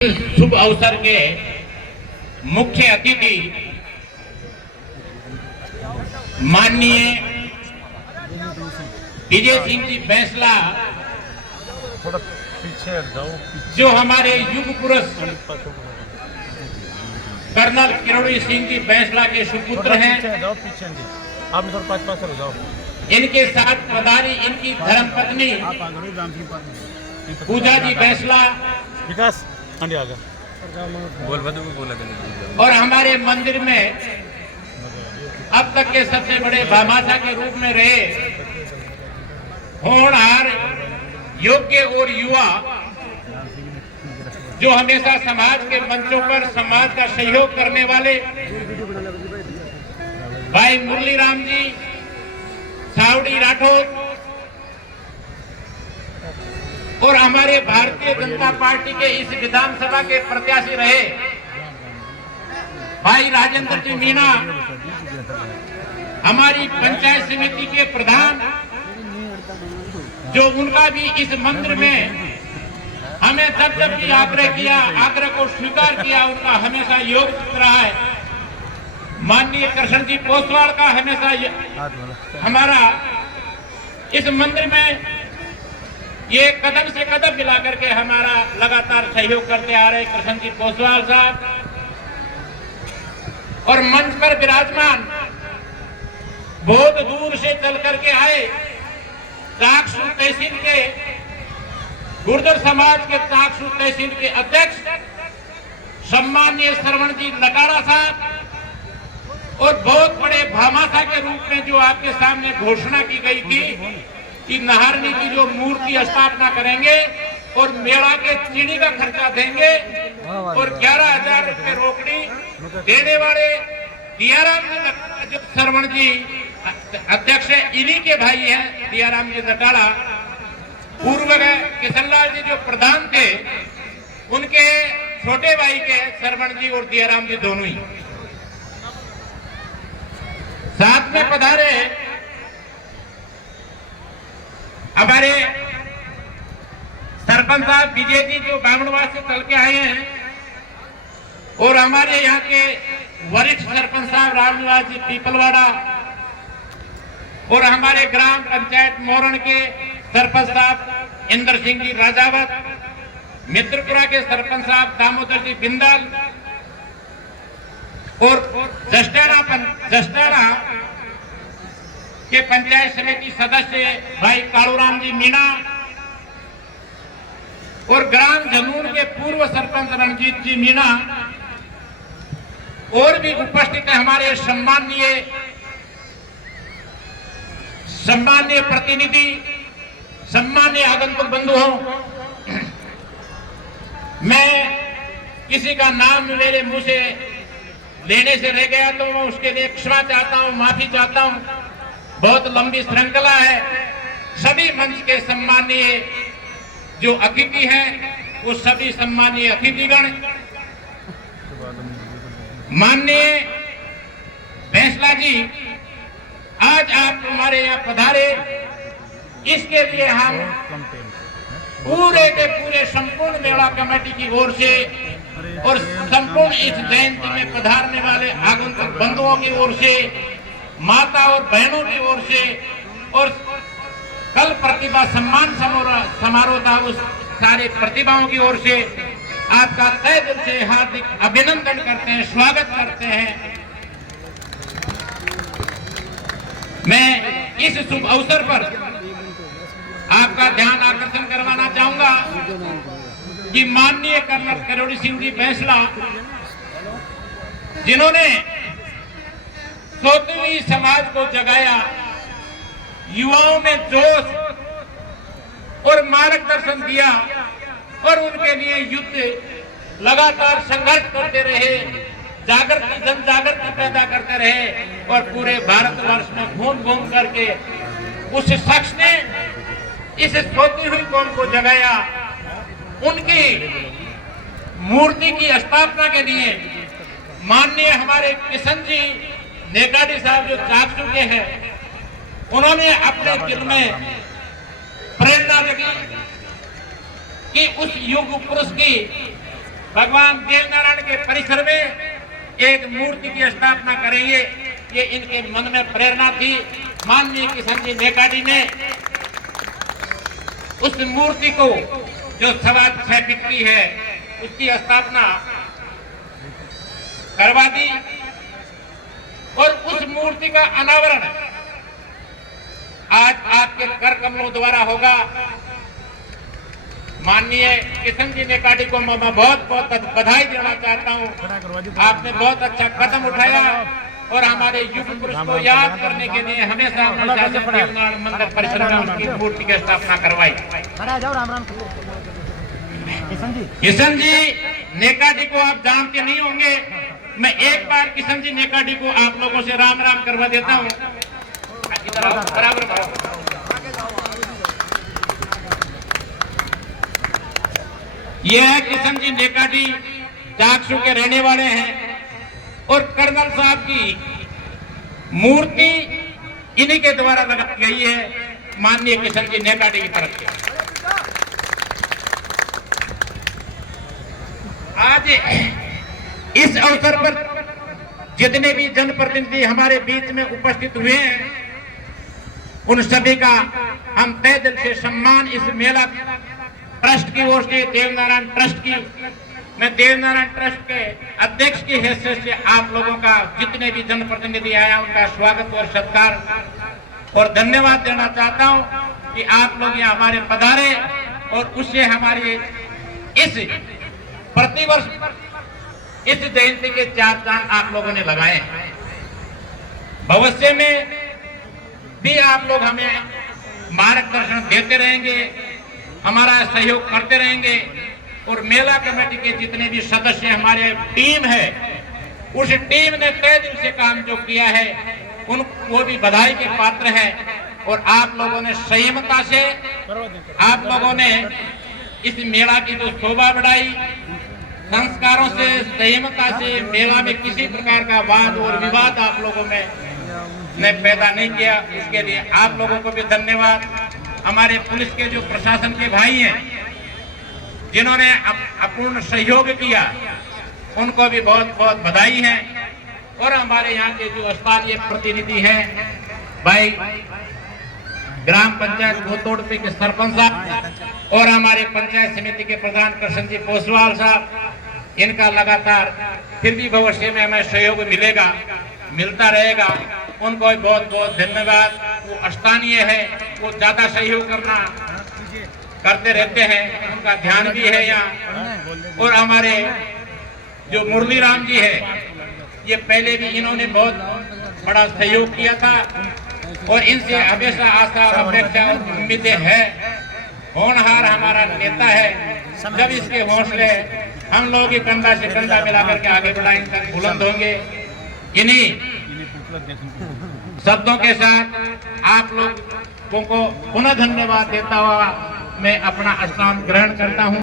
शुभ अवसर के मुख्य अतिथि माननीय विजय सिंह जी बैंसला, थोड़ा पीछे हट जाओ। जो हमारे युग पुरुष कर्नल किरोड़ी सिंह जी बैंसला के सुपुत्र हैं। पीछे आप थोड़ा पास हो जाओ। इनके साथ पधारी इनकी धर्मपत्नी पूजा जी बैंसला विकास आगे और हमारे मंदिर में अब तक के सबसे बड़े भामाशाह के रूप में रहे होनहार, योग्य और युवा, जो हमेशा समाज के मंचों पर समाज का सहयोग करने वाले भाई मुरली राम जी सावड़ी राठौर और हमारे भारतीय जनता पार्टी के इस विधानसभा के प्रत्याशी रहे भाई राजेंद्र जी मीणा, हमारी पंचायत समिति के प्रधान, जो उनका भी इस मंदिर में हमें जब भी आग्रह को स्वीकार किया, उनका हमेशा योग रहा है। माननीय कृष्ण जी पोसवाल का हमेशा हमारा इस मंदिर में ये कदम से कदम मिला करके हमारा लगातार सहयोग करते आ रहे कृष्ण जी पोसवाल साहब, और मंच पर विराजमान बहुत दूर से चल करके आए चाकसू तहसील के गुर्जर समाज के चाकसू तहसील के अध्यक्ष सम्माननीय श्रवण जी लटाड़ा साहब, और बहुत बड़े भामाशाह के रूप में जो आपके सामने घोषणा की गई थी कि नहारनी की जो मूर्ति स्थापना करेंगे और मेला के चीनी का खर्चा देंगे और 11,000 रुपए रोकड़ी देने वाले दियाराम जी, जो श्रवण जी अध्यक्ष है, इन्हीं के भाई हैं दियाराम जी लटाड़ा। पूर्व किशनलाल जी जो प्रधान थे, उनके छोटे भाई के श्रवण जी और दियाराम जी दोनों ही साथ में पधारे हमारे सरपंच साहब विजय जी, जो बामणवास से चल के आए हैं, और हमारे यहाँ के वरिष्ठ सरपंच साहब रामनिवास जी पीपलवाड़ा, और हमारे ग्राम पंचायत मोरण के सरपंच साहब इंद्र सिंह जी राजावत, मित्रपुरा के सरपंच साहब दामोदर जी बिंदल, और जस्टारा के पंचायत समिति सदस्य भाई कालूराम जी मीणा, और ग्राम जनून के पूर्व सरपंच रणजीत जी मीणा, और भी उपस्थित है हमारे सम्माननीय प्रतिनिधि, सम्माननीय आगंतुक बंधुओं। मैं किसी का नाम मेरे मुंह से लेने से रह गया तो मैं उसके लिए क्षमा चाहता हूं, माफी चाहता हूं। बहुत लंबी श्रृंखला है। सभी मंच के सम्माननीय जो अतिथि हैं, वो सभी सम्माननीय अतिथिगण, माननीय बैंसला जी, आज आप हमारे यहाँ पधारे, इसके लिए हम पूरे के पूरे संपूर्ण मेला कमेटी की ओर से और संपूर्ण इस जयंती में पधारने वाले आगंतुक बंधुओं की ओर से, माता और बहनों की ओर से, और कल प्रतिभा सम्मान समारोह था, उस सारे प्रतिभाओं की ओर से आपका तहे दिल से हार्दिक अभिनंदन करते हैं, स्वागत करते हैं। मैं इस शुभ अवसर पर आपका ध्यान आकर्षण करवाना चाहूंगा कि माननीय कर्नल किरोड़ी सिंह जी बैंसला, जिन्होंने 14वीं समाज को जगाया, युवाओं में जोश और मार्गदर्शन दिया, और उनके लिए युद्ध लगातार संघर्ष करते रहे, जागृति जन जागृति पैदा करते रहे, और पूरे भारतवर्ष में घूम घूम करके उस शख्स ने इस सोती हुई कौम को जगाया। उनकी मूर्ति की स्थापना के लिए माननीय हमारे किशन जी नेगाड़ी साहब, जो चाकसू के हैं, उन्होंने अपने दिल में प्रेरणा जगी कि उस युग पुरुष की भगवान देवनारायण के परिसर में एक मूर्ति की स्थापना करेंगे। ये इनके मन में प्रेरणा थी। माननीय किशन जी नेकाडी ने उस मूर्ति को जो 6.25 फीट की है उसकी स्थापना करवा दी और उस मूर्ति का अनावरण आज आपके कर कमलों द्वारा होगा। माननीय किशन जी नेकाडी को मैं बहुत बहुत बधाई देना चाहता हूँ। आपने बहुत अच्छा कदम उठाया और हमारे युग पुरुष को याद करने के लिए हमेशा देवनारायण मंदिर परिसर में उनकी मूर्ति की स्थापना करवाई। किशन जी नेकाडी को आप जानते नहीं होंगे। मैं एक बार किशन जी नेकाडी को आप लोगों से राम राम करवा देता हूँ। बराबर ये है किशन जी नेकाडी, चाकसू के रहने वाले हैं और कर्नल साहब की मूर्ति इन्हीं के द्वारा लगाई गई है माननीय किशन जी नेकाडी की तरफ से। आज इस अवसर पर जितने भी जनप्रतिनिधि हमारे बीच में उपस्थित हुए हैं उन सभी का हम तहे दिल से सम्मान इस मेला ट्रस्ट की ओर से, देवनारायण ट्रस्ट की, मैं देवनारायण ट्रस्ट के अध्यक्ष की हैसियत से आप लोगों का जितने भी जनप्रतिनिधि आया उनका स्वागत और सत्कार और धन्यवाद देना चाहता हूं कि आप लोग यहाँ हमारे पधारे और उससे हमारे इस प्रतिवर्ष इस जयंती के 4 चांद आप लोगों ने लगाए हैं। भविष्य में भी आप लोग हमें मार्गदर्शन देते रहेंगे, हमारा सहयोग करते रहेंगे और मेला कमेटी के जितने भी सदस्य हमारे टीम है उस टीम ने तय दिल से काम जो किया है उन वो भी बधाई के पात्र है। और आप लोगों ने संयमता से आप लोगों ने इस मेला की जो शोभा बढ़ाई, संस्कारों से, संयमता से मेला में किसी प्रकार का वाद और विवाद आप लोगों में ने पैदा नहीं किया, इसके लिए आप लोगों को भी धन्यवाद। हमारे पुलिस के जो प्रशासन के भाई हैं जिन्होंने अपूर्ण सहयोग किया उनको भी बहुत बहुत बधाई है। और हमारे यहाँ के जो स्थानीय प्रतिनिधि हैं भाई ग्राम पंचायत गोतोड़पी के सरपंच साहब और हमारे पंचायत समिति के प्रधान कृष्ण जी पोसवाल साहब, इनका लगातार फिर भी भविष्य में हमें सहयोग मिलता रहेगा। उनको भी बहुत बहुत धन्यवाद। वो स्थानीय है, वो ज्यादा सहयोग करते रहते हैं, उनका ध्यान भी है यहाँ। और हमारे जो मुरली राम जी है, ये पहले भी इन्होंने बहुत बड़ा सहयोग किया था और इनसे हमेशा आशा अपेक्षा और उम्मीदें है। होनहार हमारा नेता है, जब इसके हौसले हम लोग ही कंधा से कंधा मिलाकर के आगे बढ़ाएंगे, बुलंद होंगे। इन्हीं शब्दों के साथ आप लोगों को पुनः धन्यवाद देता हुआ मैं अपना स्थान ग्रहण करता हूं।